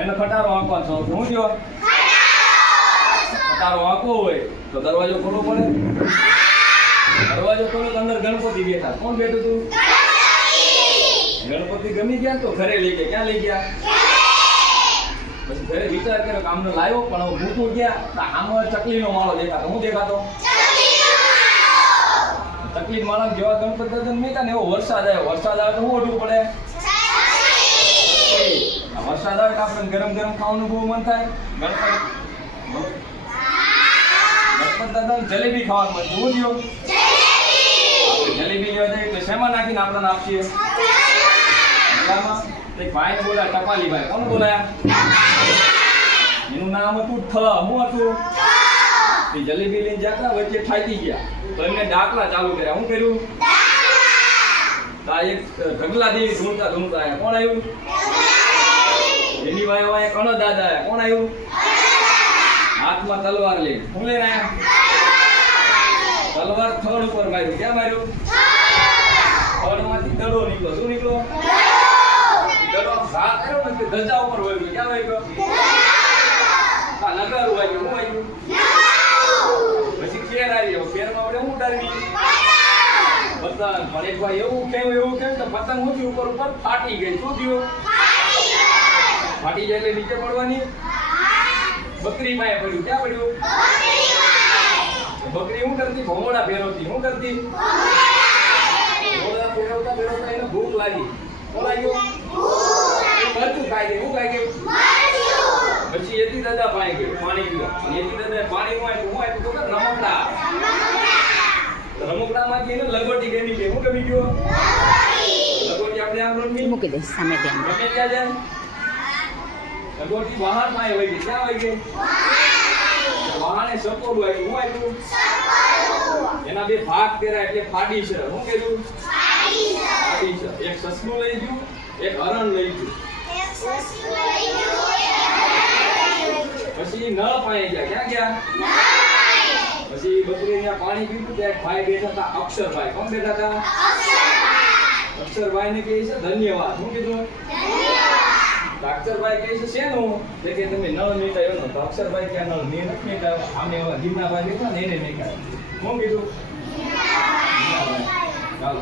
એને ખટારો આંકવાનો છો હું જો ખટારો આંકવો હોય તો દરવાજો ખોલવો પડે. દરવાજો ખોલો તો અંદર ગણપતિ બેઠા. કોણ બેઠું તું? ગણપતિ ગમી ગયા તો ઘરે લઈ ગયા. ક્યાં લઈ ગયા? પછી ઘરે વિચાર કર્યો કે આમને લાવ્યો પણ હું મૂકું ગયા તો આમાં ચકલીનો માળો દેખાતો. હું દેખાતો? ચકલી માળા જેવા ગણપતિ દાદા મેકા ને એવો વરસાદ આવ્યો. વરસાદ આવે તો શું ઓઢવું પડે? વરસાદ આવે તો આપણે ગરમ ગરમ ખાવાનું બહુ મન થાય. ગણપતિ દાદા જલેબી ખાવાનું મન. શું થયું? જલેબી લેવા જાય તો શેમાં નાખીને આપણને આપીએ? ભાઈને બોલાય ટપાલી ભાઈ. કોણ બોલાયા? એનું નામ હતું ઠ. શું હતું? એ જલેબી લઈને જતા વચ્ચે ઠાકી ગયા તો એમને ડાકલા ચાલુ કર્યા. શું કર્યું? એક ઢગલા દેવી ઢૂંઢતા ઢૂંઢતા આવ્યા. કોણ આવ્યું? એની વાય કણો દાદા આવ્યા. કોણ આવ્યું? હાથમાં તલવાર લઈને. શું લઈને આવ્યા? તલવાર થડ ઉપર માર્યું. ક્યાં માર્યું? થડમાંથી દડો નીકળ્યો. શું નીકળ્યો? દડો ઘા કર્યો ને ધજા ઉપર વળ્યો. ક્યાં વળ્યો? આ નગર વાગ્યું. શું વાગ્યું? પછી ખેર આવી ગયો. ખેરમાં આપણે શું ઉડાડવી? પતંગ. પણ એક વાર એવું કેમ તો પતંગ ઊંચી ઉપર ફાટી ગઈ. શું થયું? ફાટી જાય એટલે નીચે પડવાની. બકરી પાસે પડ્યું. ક્યાં પડ્યું? બકરી શું કરતી? ભોંગડા ફેરવતી. શું કરતી? ભોંગડા ફેરવતા એને ભૂખ લાગી. શું લાગ્યું? મરચું ખાઈ ગયું. શું ખાઈ ગયું? પછી એથી દાદા પાણી ગયું. પાણી પીવા. એથી દાદા પાણી નું આપ્યું. શું આપ્યું? તો રમકડા. રમકડામાંથી એને લગોટી ગમી ગઈ. શું ગમી ગયો? લગોટી આપણે આમ રમી મૂકી દઈશ સામે ત્યાં. ગમે ત્યાં જાય. લગોટી વાહનમાં આવી ગઈ. ક્યાં આવી ગઈ? વાહને સપોડું આપ્યું. શું આપ્યું? એના બે ભાગ કર્યા એટલે ફાડી છે. શું કર્યું? ફાડી છે. એક સસલું લઈ ગયું, એક હરણ લઈ ગયું. પછી નળ પાણી ગયા. ક્યાં ગયા? પછી બકરીને પાણી પીધું ત્યાં એક ભાઈ બેઠા હતા. અક્ષરભાઈ. કોણ બેઠા હતા? અક્ષરભાઈ ને કહે છે ધન્યવાદ. શું કીધું? અક્ષરભાઈ કહે છે શેનું? કે તમે નળ મીટાયો ને. તો અક્ષરભાઈ ક્યાં નળ મેં નથી મીટાયો. આમને જીમનાભાઈ બેઠા ને એને મીટાયો. શું કીધું? ચાલો